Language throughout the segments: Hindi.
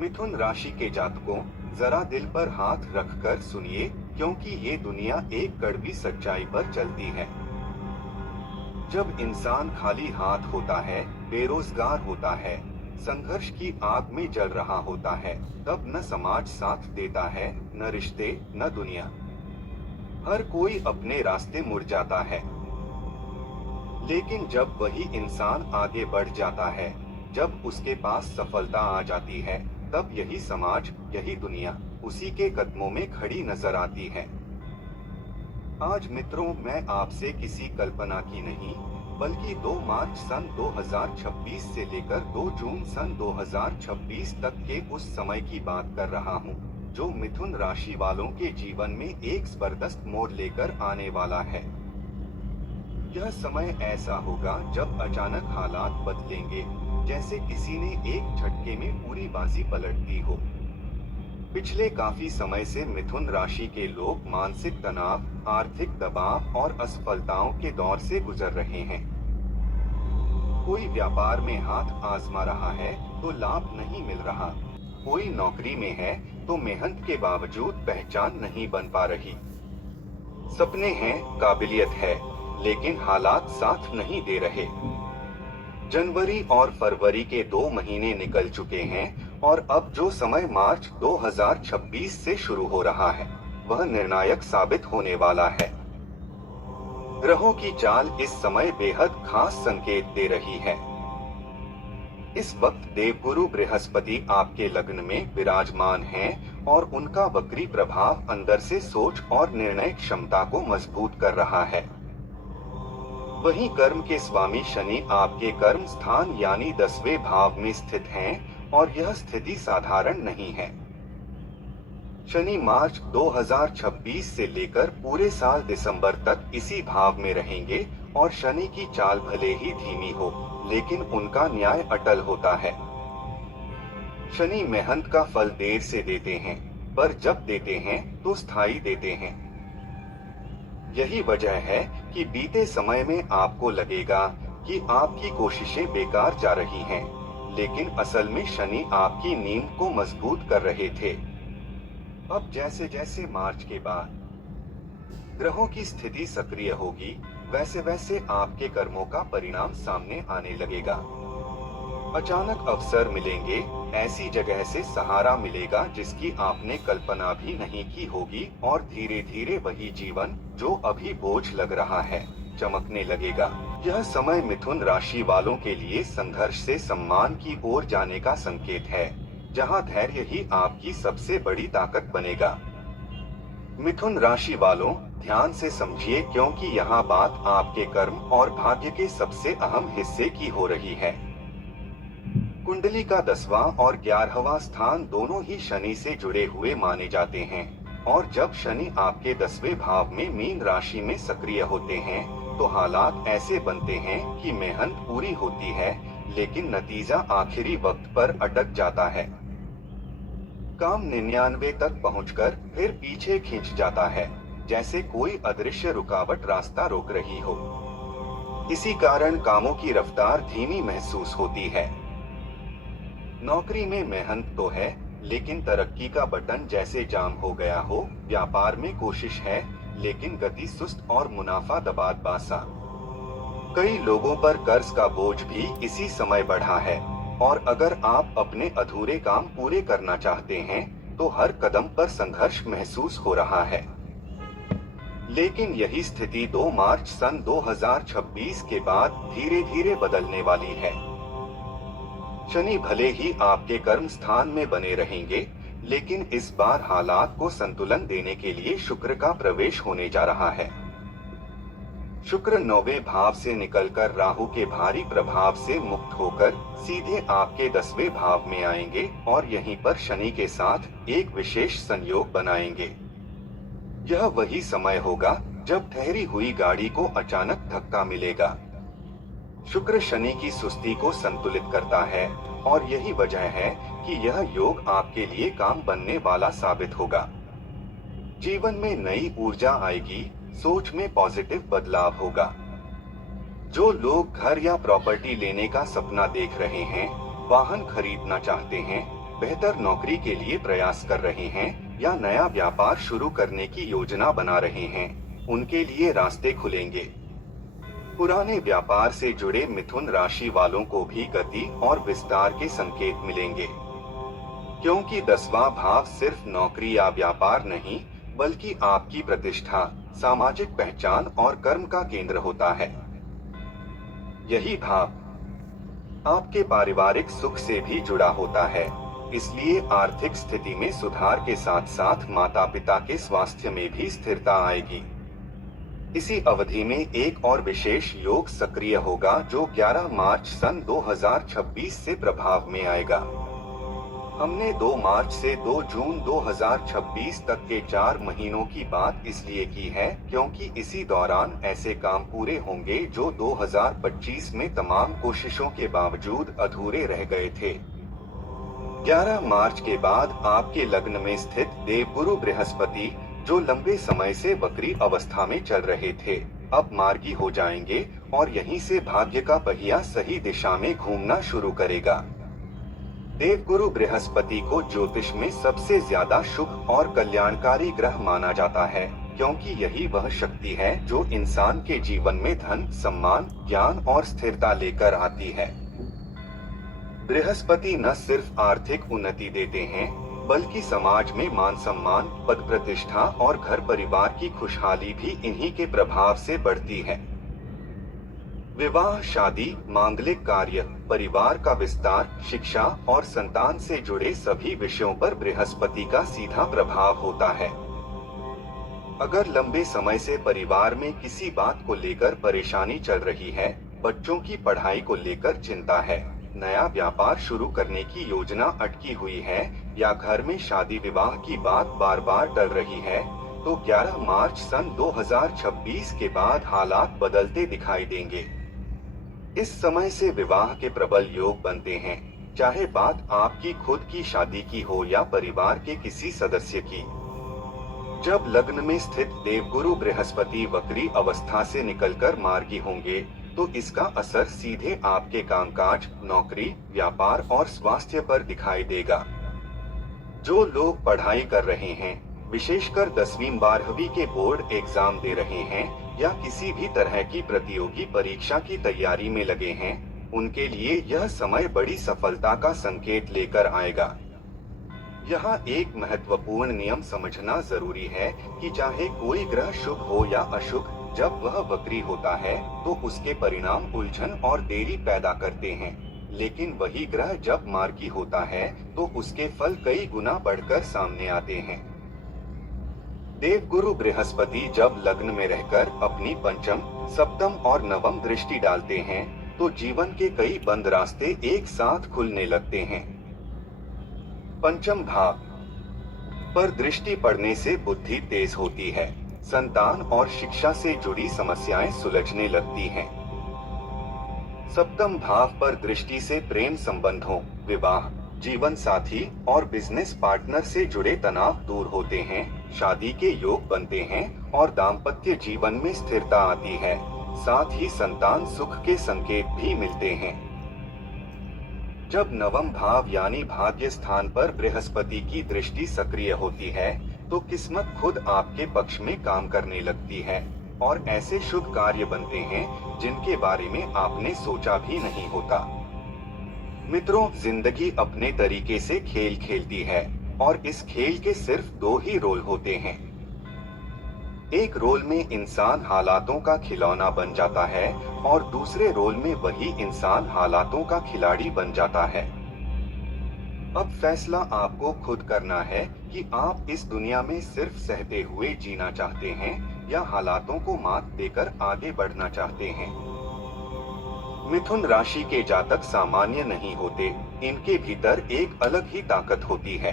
मिथुन राशि के जातकों, जरा दिल पर हाथ रखकर सुनिए, क्योंकि ये दुनिया एक कड़वी सच्चाई पर चलती है। जब इंसान खाली हाथ होता है, बेरोजगार होता है, संघर्ष की आग में जल रहा होता है, तब न समाज साथ देता है, न रिश्ते, न दुनिया। हर कोई अपने रास्ते मुड़ जाता है। लेकिन जब वही इंसान आगे बढ़ जाता है, जब उसके पास सफलता आ जाती है, तब यही समाज, यही दुनिया उसी के कदमों में खड़ी नजर आती है। आज मित्रों, मैं आपसे किसी कल्पना की नहीं, बल्कि 2 मार्च सन 2026 से लेकर 2 जून सन 2026 तक के उस समय की बात कर रहा हूँ, जो मिथुन राशि वालों के जीवन में एक जबरदस्त मोड़ लेकर आने वाला है। यह समय ऐसा होगा जब अचानक हालात बदलेंगे, जैसे किसी ने एक झटके में पूरी बाजी पलट दी हो। पिछले काफी समय से मिथुन राशि के लोग मानसिक तनाव, आर्थिक दबाव और असफलताओं के दौर से गुजर रहे हैं। कोई व्यापार में हाथ आजमा रहा है तो लाभ नहीं मिल रहा। कोई नौकरी में है तो मेहनत के बावजूद पहचान नहीं बन पा रही। सपने हैं, काबिलियत है, लेकिन हालात साथ नहीं दे रहे। जनवरी और फरवरी के 2 महीने निकल चुके हैं और अब जो समय मार्च 2026 से शुरू हो रहा है, वह निर्णायक साबित होने वाला है। ग्रहों की चाल इस समय बेहद खास संकेत दे रही है। इस वक्त देवगुरु बृहस्पति आपके लग्न में विराजमान हैं और उनका वक्री प्रभाव अंदर से सोच और निर्णय क्षमता को मजबूत कर रहा है। वहीं कर्म के स्वामी शनि आपके कर्म स्थान यानी 10वें भाव में स्थित हैं और यह स्थिति साधारण नहीं है। शनि मार्च 2026 से लेकर पूरे साल दिसंबर तक इसी भाव में रहेंगे और शनि की चाल भले ही धीमी हो, लेकिन उनका न्याय अटल होता है। शनि मेहनत का फल देर से देते हैं, पर जब देते हैं तो स्थायी देते हैं। यही वजह है कि बीते समय में आपको लगेगा कि आपकी कोशिशें बेकार जा रही हैं, लेकिन असल में शनि आपकी नींद को मजबूत कर रहे थे। अब जैसे जैसे मार्च के बाद ग्रहों की स्थिति सक्रिय होगी, वैसे वैसे आपके कर्मों का परिणाम सामने आने लगेगा। अचानक अवसर मिलेंगे, ऐसी जगह से सहारा मिलेगा जिसकी आपने कल्पना भी नहीं की होगी और धीरे धीरे वही जीवन, जो अभी बोझ लग रहा है, चमकने लगेगा। यह समय मिथुन राशि वालों के लिए संघर्ष से सम्मान की ओर जाने का संकेत है, जहां धैर्य ही आपकी सबसे बड़ी ताकत बनेगा। मिथुन राशि वालों, ध्यान से समझिए, क्योंकि यहाँ बात आपके कर्म और भाग्य के सबसे अहम हिस्से की हो रही है। कुंडली का 10वां और 11वां स्थान दोनों ही शनि से जुड़े हुए माने जाते हैं, और जब शनि आपके 10वें भाव में मीन राशि में सक्रिय होते हैं, तो हालात ऐसे बनते हैं कि मेहनत पूरी होती है, लेकिन नतीजा आखिरी वक्त पर अटक जाता है। काम 99 तक पहुंचकर फिर पीछे खींच जाता है, जैसे कोई अदृश्य रुकावट रास्ता रोक रही हो। इसी कारण कामों की रफ्तार धीमी महसूस होती है। नौकरी में मेहनत तो है, लेकिन तरक्की का बटन जैसे जाम हो गया हो। व्यापार में कोशिश है, लेकिन गति सुस्त और मुनाफा दबाद बासा। कई लोगों पर कर्ज का बोझ भी इसी समय बढ़ा है, और अगर आप अपने अधूरे काम पूरे करना चाहते हैं, तो हर कदम पर संघर्ष महसूस हो रहा है। लेकिन यही स्थिति 2 मार्च सन 2026 के बाद धीरे धीरे बदलने वाली है। शनि भले ही आपके कर्म स्थान में बने रहेंगे, लेकिन इस बार हालात को संतुलन देने के लिए शुक्र का प्रवेश होने जा रहा है। शुक्र 9वें भाव से निकलकर राहु के भारी प्रभाव से मुक्त होकर सीधे आपके 10वें भाव में आएंगे और यहीं पर शनि के साथ एक विशेष संयोग बनाएंगे। यह वही समय होगा जब ठहरी हुई गाड़ी को अचानक धक्का मिलेगा। शुक्र शनि की सुस्ती को संतुलित करता है, और यही वजह है कि यह योग आपके लिए काम बनने वाला साबित होगा। जीवन में नई ऊर्जा आएगी, सोच में पॉजिटिव बदलाव होगा। जो लोग घर या प्रॉपर्टी लेने का सपना देख रहे हैं, वाहन खरीदना चाहते हैं, बेहतर नौकरी के लिए प्रयास कर रहे हैं या नया व्यापार शुरू करने की योजना बना रहे हैं, उनके लिए रास्ते खुलेंगे। पुराने व्यापार से जुड़े मिथुन राशि वालों को भी गति और विस्तार के संकेत मिलेंगे, क्योंकि 10वां भाव सिर्फ नौकरी या व्यापार नहीं, बल्कि आपकी प्रतिष्ठा, सामाजिक पहचान और कर्म का केंद्र होता है। यही भाव आपके पारिवारिक सुख से भी जुड़ा होता है, इसलिए आर्थिक स्थिति में सुधार के साथ साथ माता पिता के स्वास्थ्य में भी स्थिरता आएगी। इसी अवधि में एक और विशेष योग सक्रिय होगा जो 11 मार्च सन 2026 से प्रभाव में आएगा। हमने 2 मार्च से 2 जून 2026 तक के 4 महीनों की बात इसलिए की है क्योंकि इसी दौरान ऐसे काम पूरे होंगे जो 2025 में तमाम कोशिशों के बावजूद अधूरे रह गए थे। 11 मार्च के बाद आपके लग्न में स्थित देवगुरु बृहस्पति, जो लंबे समय से वक्री अवस्था में चल रहे थे, अब मार्गी हो जाएंगे और यहीं से भाग्य का पहिया सही दिशा में घूमना शुरू करेगा। देवगुरु बृहस्पति को ज्योतिष में सबसे ज्यादा शुभ और कल्याणकारी ग्रह माना जाता है, क्योंकि यही वह शक्ति है जो इंसान के जीवन में धन, सम्मान, ज्ञान और स्थिरता लेकर आती है। बृहस्पति न सिर्फ आर्थिक उन्नति देते हैं, बल्कि समाज में मान सम्मान, पद प्रतिष्ठा और घर परिवार की खुशहाली भी इन्हीं के प्रभाव से बढ़ती है। विवाह, शादी, मांगलिक कार्य, परिवार का विस्तार, शिक्षा और संतान से जुड़े सभी विषयों पर बृहस्पति का सीधा प्रभाव होता है। अगर लंबे समय से परिवार में किसी बात को लेकर परेशानी चल रही है, बच्चों की पढ़ाई को लेकर चिंता है, नया व्यापार शुरू करने की योजना अटकी हुई है या घर में शादी विवाह की बात बार बार टल रही है, तो 11 मार्च सन 2026 के बाद हालात बदलते दिखाई देंगे। इस समय से विवाह के प्रबल योग बनते हैं, चाहे बात आपकी खुद की शादी की हो या परिवार के किसी सदस्य की। जब लग्न में स्थित देवगुरु बृहस्पति वक्री अवस्था से निकलकर मार्गी होंगे, तो इसका असर सीधे आपके कामकाज, नौकरी, व्यापार और स्वास्थ्य पर दिखाई देगा। जो लोग पढ़ाई कर रहे हैं, विशेषकर 10वीं 12वीं के बोर्ड एग्जाम दे रहे हैं या किसी भी तरह की प्रतियोगी परीक्षा की तैयारी में लगे हैं, उनके लिए यह समय बड़ी सफलता का संकेत लेकर आएगा। यहाँ एक महत्वपूर्ण नियम समझना जरूरी है कि चाहे कोई ग्रह शुभ हो या अशुभ, जब वह वक्री होता है तो उसके परिणाम उलझन और देरी पैदा करते हैं, लेकिन वही ग्रह जब मार्गी होता है तो उसके फल कई गुना बढ़कर सामने आते हैं। देवगुरु बृहस्पति जब लग्न में रहकर अपनी पंचम, सप्तम और नवम दृष्टि डालते हैं, तो जीवन के कई बंद रास्ते एक साथ खुलने लगते हैं। पंचम भाव पर दृष्टि पड़ने से बुद्धि तेज होती है, संतान और शिक्षा से जुड़ी समस्याएं सुलझने लगती हैं। सप्तम भाव पर दृष्टि से प्रेम संबंधों, विवाह, जीवन साथी और बिजनेस पार्टनर से जुड़े तनाव दूर होते हैं, शादी के योग बनते हैं और दाम्पत्य जीवन में स्थिरता आती है। साथ ही संतान सुख के संकेत भी मिलते हैं। जब नवम भाव यानी भाग्य स्थान पर बृहस्पति की दृष्टि सक्रिय होती है, तो किस्मत खुद आपके पक्ष में काम करने लगती है और ऐसे शुभ कार्य बनते हैं जिनके बारे में आपने सोचा भी नहीं होता। मित्रों, जिंदगी अपने तरीके से खेल खेलती है और इस खेल के सिर्फ 2 ही रोल होते हैं। एक रोल में इंसान हालातों का खिलौना बन जाता है और दूसरे रोल में वही इंसान हालातों का खिलाड़ी बन जाता है। अब फैसला आपको खुद करना है कि आप इस दुनिया में सिर्फ सहते हुए जीना चाहते हैं या हालातों को मात देकर आगे बढ़ना चाहते हैं। मिथुन राशि के जातक सामान्य नहीं होते, इनके भीतर एक अलग ही ताकत होती है।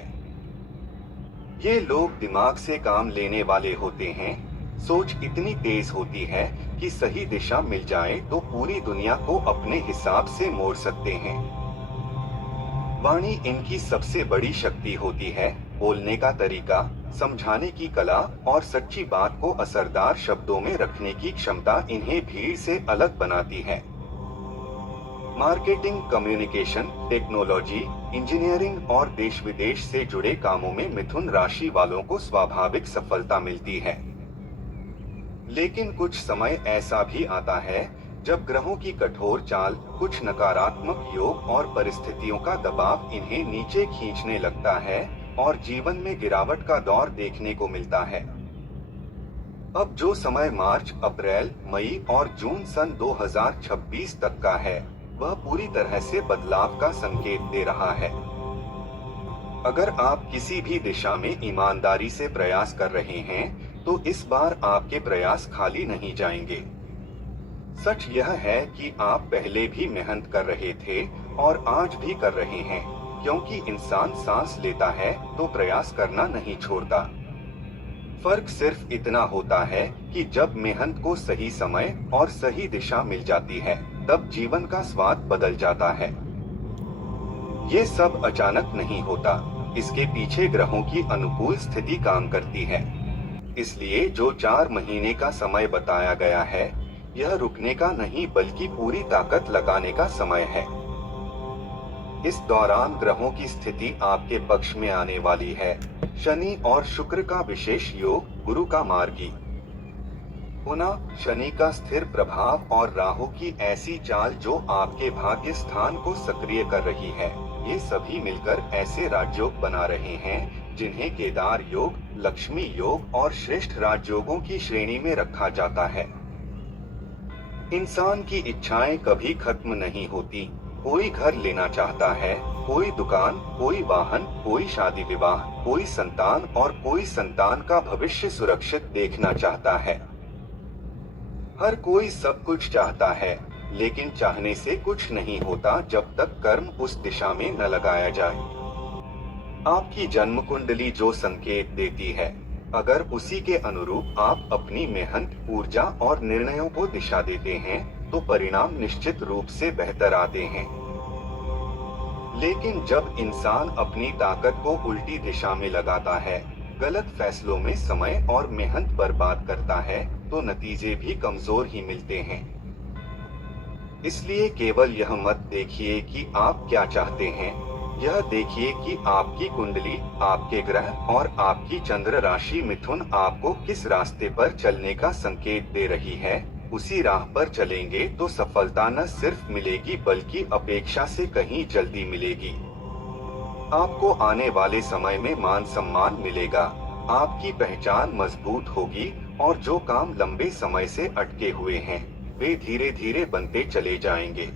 ये लोग दिमाग से काम लेने वाले होते हैं, सोच इतनी तेज होती है कि सही दिशा मिल जाए तो पूरी दुनिया को अपने हिसाब से मोड़ सकते हैं। वाणी इनकी सबसे बड़ी शक्ति होती है। बोलने का तरीका, समझाने की कला और सच्ची बात को असरदार शब्दों में रखने की क्षमता इन्हें भीड़ से अलग बनाती है। मार्केटिंग, कम्युनिकेशन, टेक्नोलॉजी, इंजीनियरिंग और देश विदेश से जुड़े कामों में मिथुन राशि वालों को स्वाभाविक सफलता मिलती है। लेकिन कुछ समय ऐसा भी आता है जब ग्रहों की कठोर चाल, कुछ नकारात्मक योग और परिस्थितियों का दबाव इन्हें नीचे खींचने लगता है और जीवन में गिरावट का दौर देखने को मिलता है। अब जो समय मार्च, अप्रैल, मई और जून सन 2026 तक का है, वह पूरी तरह से बदलाव का संकेत दे रहा है। अगर आप किसी भी दिशा में ईमानदारी से प्रयास कर रहे हैं, तो इस बार आपके प्रयास खाली नहीं जाएंगे। सच यह है कि आप पहले भी मेहनत कर रहे थे और आज भी कर रहे हैं, क्योंकि इंसान सांस लेता है तो प्रयास करना नहीं छोड़ता। फर्क सिर्फ इतना होता है कि जब मेहनत को सही समय और सही दिशा मिल जाती है, तब जीवन का स्वाद बदल जाता है। ये सब अचानक नहीं होता, इसके पीछे ग्रहों की अनुकूल स्थिति काम करती है। इसलिए जो 4 महीने का समय बताया गया है, यह रुकने का नहीं बल्कि पूरी ताकत लगाने का समय है। इस दौरान ग्रहों की स्थिति आपके पक्ष में आने वाली है। शनि और शुक्र का विशेष योग, गुरु का मार्गी होना, शनि का स्थिर प्रभाव और राहु की ऐसी चाल जो आपके भाग्य स्थान को सक्रिय कर रही है, ये सभी मिलकर ऐसे राजयोग बना रहे हैं जिन्हें केदार योग, लक्ष्मी योग और श्रेष्ठ राजयोगों की श्रेणी में रखा जाता है। इंसान की इच्छाएं कभी खत्म नहीं होती। कोई घर लेना चाहता है, कोई दुकान, कोई वाहन, कोई शादी विवाह, कोई संतान और कोई संतान का भविष्य सुरक्षित देखना चाहता है। हर कोई सब कुछ चाहता है, लेकिन चाहने से कुछ नहीं होता जब तक कर्म उस दिशा में न लगाया जाए। आपकी जन्म कुंडली जो संकेत देती है, अगर उसी के अनुरूप आप अपनी मेहनत, ऊर्जा और निर्णयों को दिशा देते हैं, तो परिणाम निश्चित रूप से बेहतर आते हैं। लेकिन जब इंसान अपनी ताकत को उल्टी दिशा में लगाता है, गलत फैसलों में समय और मेहनत बर्बाद करता है, तो नतीजे भी कमजोर ही मिलते हैं। इसलिए केवल यह मत देखिए कि आप क्या चाहते हैं, यह देखिए कि आपकी कुंडली, आपके ग्रह और आपकी चंद्र राशि मिथुन आपको किस रास्ते पर चलने का संकेत दे रही है। उसी राह पर चलेंगे तो सफलता न सिर्फ मिलेगी बल्कि अपेक्षा से कहीं जल्दी मिलेगी। आपको आने वाले समय में मान सम्मान मिलेगा, आपकी पहचान मजबूत होगी और जो काम लंबे समय से अटके हुए हैं, वे धीरे धीरे बनते चले जाएंगे।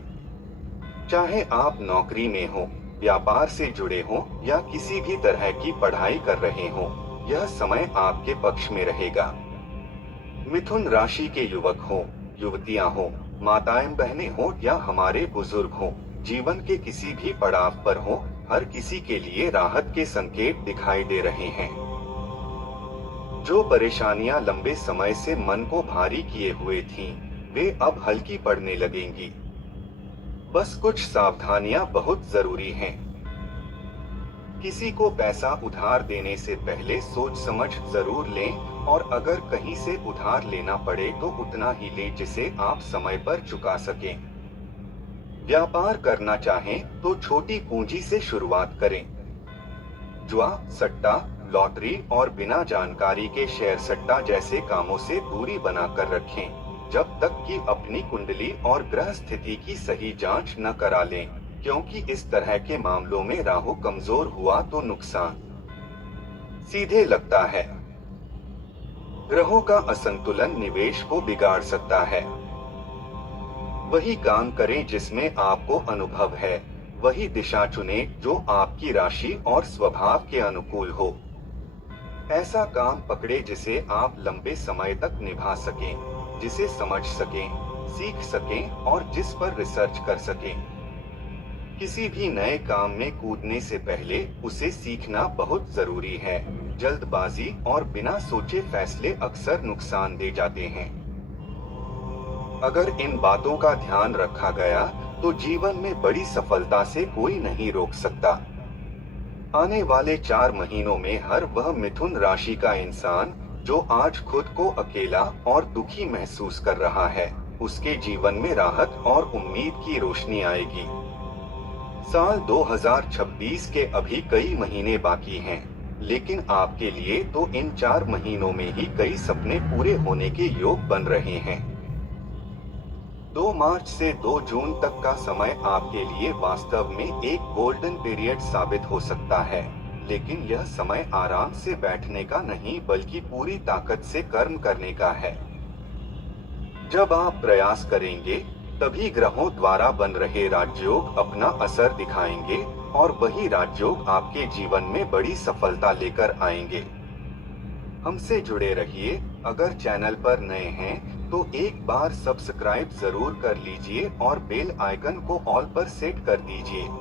चाहे आप नौकरी में हो, व्यापार से जुड़े हो या किसी भी तरह की पढ़ाई कर रहे हो, यह समय आपके पक्ष में रहेगा। मिथुन राशि के युवक हो, युवतियां हो, माताएं बहनें हो या हमारे बुजुर्ग हो, जीवन के किसी भी पड़ाव पर हो, हर किसी के लिए राहत के संकेत दिखाई दे रहे हैं। जो परेशानियां लंबे समय से मन को भारी किए हुए थीं, वे अब हल्की पड़ने लगेंगी। बस कुछ सावधानियां बहुत जरूरी हैं। किसी को पैसा उधार देने से पहले सोच समझ जरूर लें और अगर कहीं से उधार लेना पड़े तो उतना ही लें जिसे आप समय पर चुका सकें। व्यापार करना चाहें तो छोटी पूंजी से शुरुआत करें। जुआ, सट्टा, लॉटरी और बिना जानकारी के शेयर सट्टा जैसे कामों से दूरी बनाकर रखें, जब तक कि अपनी कुंडली और ग्रह स्थिति की सही जांच न करा लें, क्योंकि इस तरह के मामलों में राहु कमजोर हुआ तो नुकसान सीधे लगता है। ग्रहों का असंतुलन निवेश को बिगाड़ सकता है। वही काम करें जिसमें आपको अनुभव है, वही दिशा चुनें जो आपकी राशि और स्वभाव के अनुकूल हो। ऐसा काम पकड़े जिसे आप लंबे समय तक निभा सकें, जिसे समझ सकें, सीख सकें और जिस पर रिसर्च कर सकें। किसी भी नए काम में कूदने से पहले उसे सीखना बहुत जरूरी है। जल्दबाजी और बिना सोचे फैसले अक्सर नुकसान दे जाते हैं। अगर इन बातों का ध्यान रखा गया तो जीवन में बड़ी सफलता से कोई नहीं रोक सकता। आने वाले 4 महीनों में हर वह मिथुन राशि का इंसान जो आज खुद को अकेला और दुखी महसूस कर रहा है, उसके जीवन में राहत और उम्मीद की रोशनी आएगी। साल 2026 के अभी कई महीने बाकी हैं, लेकिन आपके लिए तो इन 4 महीनों में ही कई सपने पूरे होने के योग बन रहे हैं। 2 मार्च से 2 जून तक का समय आपके लिए वास्तव में एक गोल्डन पीरियड साबित हो सकता है, लेकिन यह समय आराम से बैठने का नहीं बल्कि पूरी ताकत से कर्म करने का है। जब आप प्रयास करेंगे, तभी ग्रहों द्वारा बन रहे राजयोग अपना असर दिखाएंगे और वही राजयोग आपके जीवन में बड़ी सफलता लेकर आएंगे। हमसे जुड़े रहिए। अगर चैनल पर नए हैं तो एक बार सब्सक्राइब जरूर कर लीजिए और बेल आइकन को ऑल पर सेट कर दीजिए।